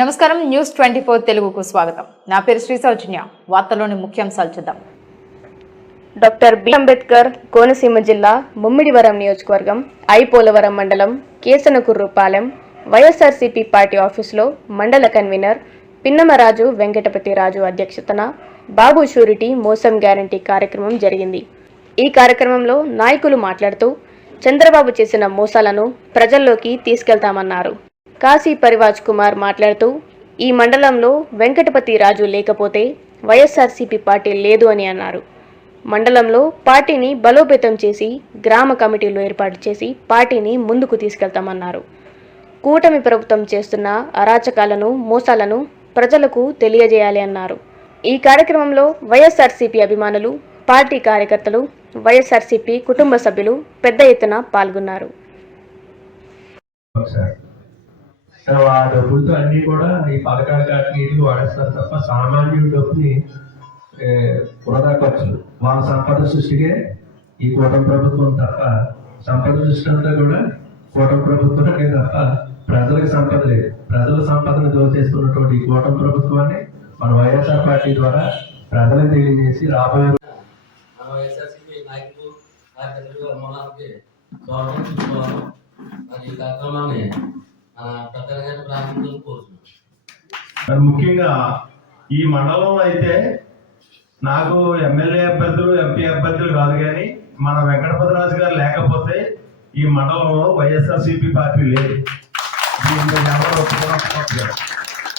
నమస్కారం న్యూస్ 24 తెలుగుకు స్వాగతం. నా పేరు శ్రీ సౌజన్య. వార్తల్లోని ముఖ్యాంశాలు చూద్దాం. డాక్టర్ బి అంబేద్కర్ కోనసీమ జిల్లా ముమ్మిడివరం నియోజకవర్గం ఐపోలవరం మండలం కేసనకుర్రుపాలెం వైఎస్ఆర్సీపీ పార్టీ ఆఫీసులో మండల కన్వీనర్ పిన్నమరాజు వెంకటపతిరాజు అధ్యక్షతన బాబు షూరిటీ మోసం గ్యారంటీ కార్యక్రమం జరిగింది. ఈ కార్యక్రమంలో నాయకులు మాట్లాడుతూ చంద్రబాబు చేసిన మోసాలను ప్రజల్లోకి తీసుకెళ్తామన్నారు. కాశీ పరివాజ్ కుమార్ మాట్లాడుతూ ఈ మండలంలో వెంకటపతి రాజు లేకపోతే వైఎస్ఆర్సీపీ పార్టీ లేదు అని అన్నారు. మండలంలో పార్టీని బలోపేతం చేసి గ్రామ కమిటీలు ఏర్పాటు చేసి పార్టీని ముందుకు తీసుకెళ్తామన్నారు. కూటమి ప్రభుత్వం చేస్తున్న అరాచకాలను మోసాలను ప్రజలకు తెలియజేయాలి అన్నారు. ఈ కార్యక్రమంలో వైఎస్ఆర్సీపీ అభిమానులు, పార్టీ కార్యకర్తలు, వైఎస్ఆర్సీపీ కుటుంబ సభ్యులు పెద్ద ఎత్తున పాల్గొన్నారు. ఆ డబ్బులతో అన్ని కూడా ఈ పథకాల కాటికి వాడేస్తారు తప్ప సామాన్యుడి డబ్బుని వృధా ఖర్చులు వాళ్ళ సంపద సృష్టికే ఈ కూటమి ప్రభుత్వం తప్ప సంపద సృష్టి అంతా కూడా కూటమి ప్రభుత్వమే తప్ప ప్రజలకు సంపద లేదు. ప్రజల సంపదను దోచేస్తున్నటువంటి ఈ కూటమి ప్రభుత్వాన్ని మన వైఎస్ఆర్ పార్టీ ద్వారా ప్రజలకు తెలియజేసి రాబోయే ముఖ్యంగా ఈ మండలంలో అయితే నాకు ఎమ్మెల్యే అభ్యర్థులు, ఎంపీ అభ్యర్థులు కాదు, కానీ మన వెంకటపతిరాజు గారు లేకపోతే ఈ మండలంలో వైఎస్ఆర్సీపీ పార్టీ లేదు.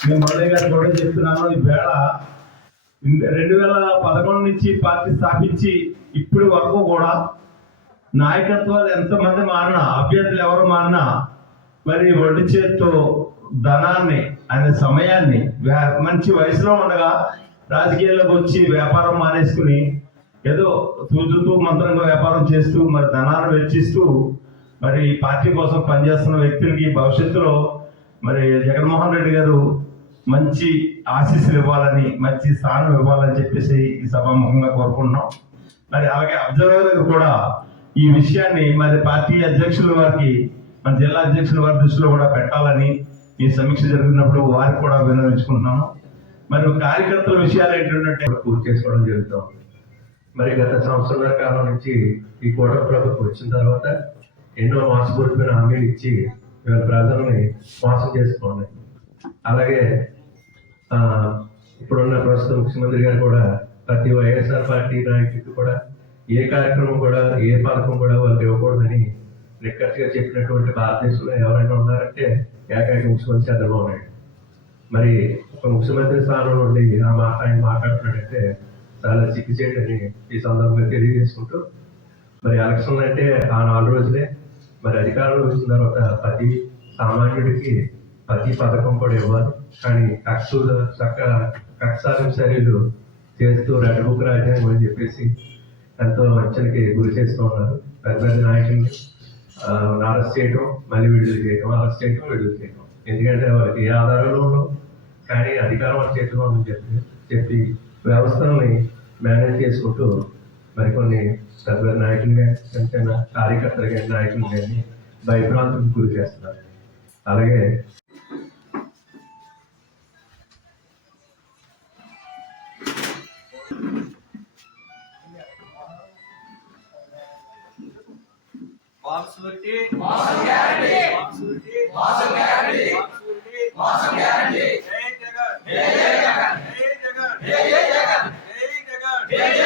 నేను మురళి గారు కూడా చెప్తున్నాను, ఈ వేళ 2011 నుంచి పార్టీ స్థాపించి ఇప్పటి వరకు కూడా నాయకత్వాలు ఎంతమంది మారినా, అభ్యర్థులు ఎవరు మారినా మరి ఒంటి చేత్తో ధనాన్ని అనే సమయాన్ని మంచి వయసులో ఉండగా రాజకీయాల్లోకి వచ్చి వ్యాపారం మానేసుకుని ఏదో తూతూ మంత్రంగా వ్యాపారం చేస్తూ మరి ధనాన్ని వెచ్చిస్తూ మరి పార్టీ కోసం పనిచేస్తున్న వ్యక్తులకి భవిష్యత్తులో మరి జగన్మోహన్ రెడ్డి గారు మంచి ఆశీస్సులు ఇవ్వాలని, మంచి స్థానం ఇవ్వాలని చెప్పేసి ఈ సభాముఖంగా కోరుకుంటున్నాం. మరి అలాగే అబ్జర్వర్ కూడా ఈ విషయాన్ని మరి పార్టీ అధ్యక్షుల వారికి, మన జిల్లా అధ్యక్షుల వారి దృష్టిలో కూడా పెట్టాలని ఈ సమీక్ష జరుగుతున్నప్పుడు వారికి కూడా విన్నవించుకుంటున్నాము. మరి కార్యకర్తల విషయాలు ఏంటంటే పూర్తి చేసుకోవడం జరుగుతాం. మరి గత సంవత్సరాల కాలం నుంచి ఈ కూటమి ప్రభుత్వం వచ్చిన తర్వాత ఎన్నో మోసపూరితమైన హామీలు ఇచ్చి ప్రజల్ని మోసం చేసుకోండి. అలాగే ఇప్పుడున్న ప్రస్తుత ముఖ్యమంత్రి గారు కూడా ప్రతి వైఎస్ఆర్ పార్టీ నాయకుడికి కూడా ఏ కార్యక్రమం కూడా, ఏ పథకం కూడా వాళ్ళకి ఇవ్వకూడదని నిక్కచ్చిగా చెప్పినటువంటి భారతదేశంలో ఎవరైనా ఉన్నారంటే ఏకైక ముఖ్యమంత్రి చంద్రబాబు నాయుడు. మరి ఒక ముఖ్యమంత్రి స్థానం నుండి ఆయన మాట్లాడుతున్నాడంటే చాలా సిగ్గుచేటని ఈ సందర్భంగా తెలియజేసుకుంటూ, మరి ఎలక్షన్లు అంటే ఆ 4 రోజులే. మరి అధికారంలో వచ్చిన తర్వాత ప్రతి సామాన్యుడికి ప్రతి పథకం కూడా ఇవ్వాలి. కానీ కక్షాల చర్యలు చేస్తూ రెడ్ బుక్ రాజ్యాంగం అని చెప్పేసి ఎంతో వంచనకి గురి చేస్తూ ఉన్నారు. పెద్ద పెద్ద నాయకుల్ని అరెస్ట్ చేయడం, మళ్ళీ విడుదల చేయడం, అరెస్ట్ చేయడం, విడుదల చేయడం. ఎందుకంటే వాళ్ళకి ఏ ఆధారాలు ఉండవు, కానీ అధికారం వాళ్ళ చేతిలో ఉందని చెప్పి వ్యవస్థల్ని మేనేజ్ చేసుకుంటూ మరికొన్ని పెద్ద పెద్ద నాయకులు కానీ, చిన్న చిన్న కార్యకర్తలు కానీ, నాయకులు కానీ భయభ్రాంతులకు గురి చేస్తున్నారు. అలాగే Absolutely. Awesome guarantee. Absolutely. Awesome guarantee. Absolutely. Awesome guarantee.